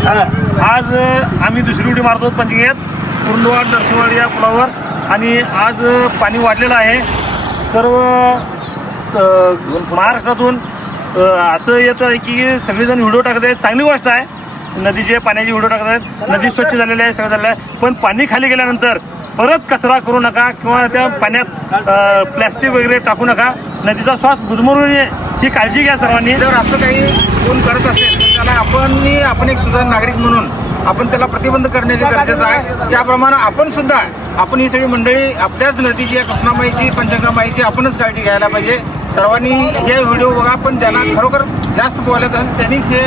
आज आम्ही दुसरी उडी मारतो पंचगंगेत कुरुंदवाड नरसिंहवाडी या पुलावर आणि आज पाणी वाढलेलं आहे. सर्व महाराष्ट्रातून असं येतं आहे की सगळेजण व्हिडिओ टाकत आहेत. चांगली गोष्ट आहे, नदीचे पाण्याचे व्हिडिओ टाकत आहेत. नदी स्वच्छ झालेली आहे, सगळं झालेलं आहे. पण पाणी खाली गेल्यानंतर परत कचरा करू नका किंवा त्या पाण्यात प्लॅस्टिक वगैरे टाकू नका. नदीचा श्वास गुदमरू नये ही काळजी घ्या सर्वांनी. जर असं काही कोण करत असेल तर त्याला आपण एक सुद्धा नागरिक म्हणून आपण त्याला प्रतिबंध करणे गरजेचं आहे. त्याप्रमाणे आपण ही सगळी मंडळी आपल्याच नदीची या कृष्णामाईची पंचगंगामाईची आपणच काळजी घ्यायला पाहिजे. सर्वांनी हे व्हिडिओ बघा, पण ज्यांना खरोखर जास्त पोहायला असेल त्यांनीच हे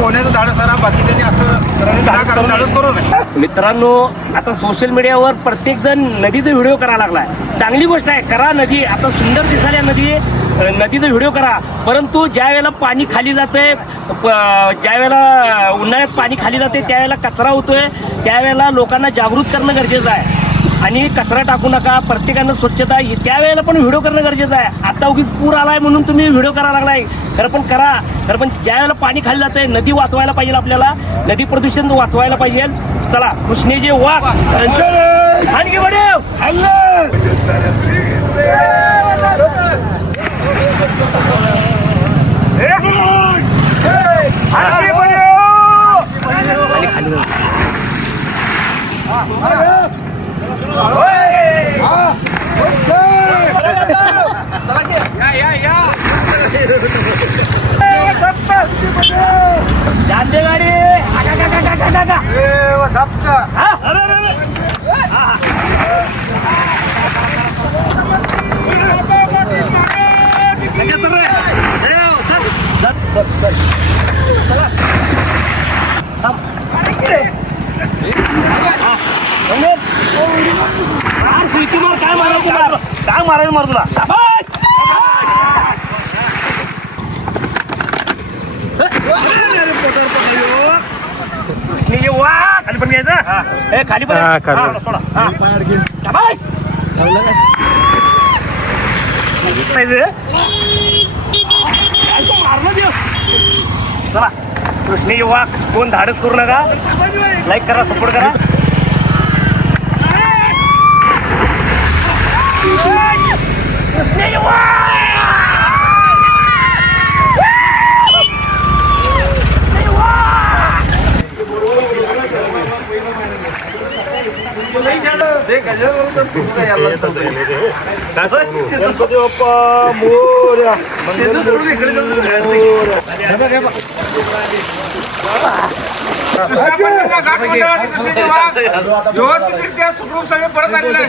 पोहण्याचं धाडस करा, बाकी त्यांनी असं धाडस करू नये. मित्रांनो, आता सोशल मीडियावर प्रत्येक जण नदीचा व्हिडिओ करायला लागलाय. चांगली गोष्ट आहे, करा. नदी आता सुंदर दिसायला नदीचा व्हिडिओ करा. परंतु ज्या वेळेला पाणी खाली जाते, ज्या वेळेला उन्हाळ्यात पाणी खाली जाते त्यावेळेला कचरा होतोय, त्यावेळेला लोकांना जागृत करणं गरजेचं आहे. आणि कचरा टाकू नका, प्रत्येकानं स्वच्छता त्यावेळेला पण व्हिडिओ करणं गरजेचं आहे. आता उगीच पूर आलाय म्हणून तुम्ही व्हिडिओ करायला लागलाय, खरं पण करा. खरं पण ज्या वेळेला पाणी खाली जातंय, नदी वाचवायला पाहिजे, आपल्याला नदी प्रदूषण वाचवायला पाहिजे. चला, कृष्णेचे वाघ आणखी वडेव गाडी काय मारायचं मार तुला. खाली पण घ्यायचं, खाली पण सोडा. चला, कृष्ण युवा कोण धाडस करू नका. लाईक करा, सपोर्ट करा. कृष्ण युवा गणपती बाप्पा मोरया. व्यवस्थितरित्या सुखरूप सगळे परत आलेले आहे.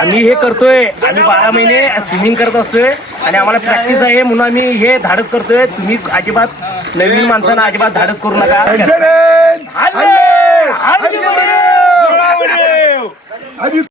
आम्ही हे करतोय, आम्ही 12 महिने स्विमिंग करत असतोय आणि आम्हाला प्रॅक्टिस आहे म्हणून आम्ही हे धाडस करतोय. तुम्ही अजिबात नवीन माणसांना अजिबात धाडस करू नका.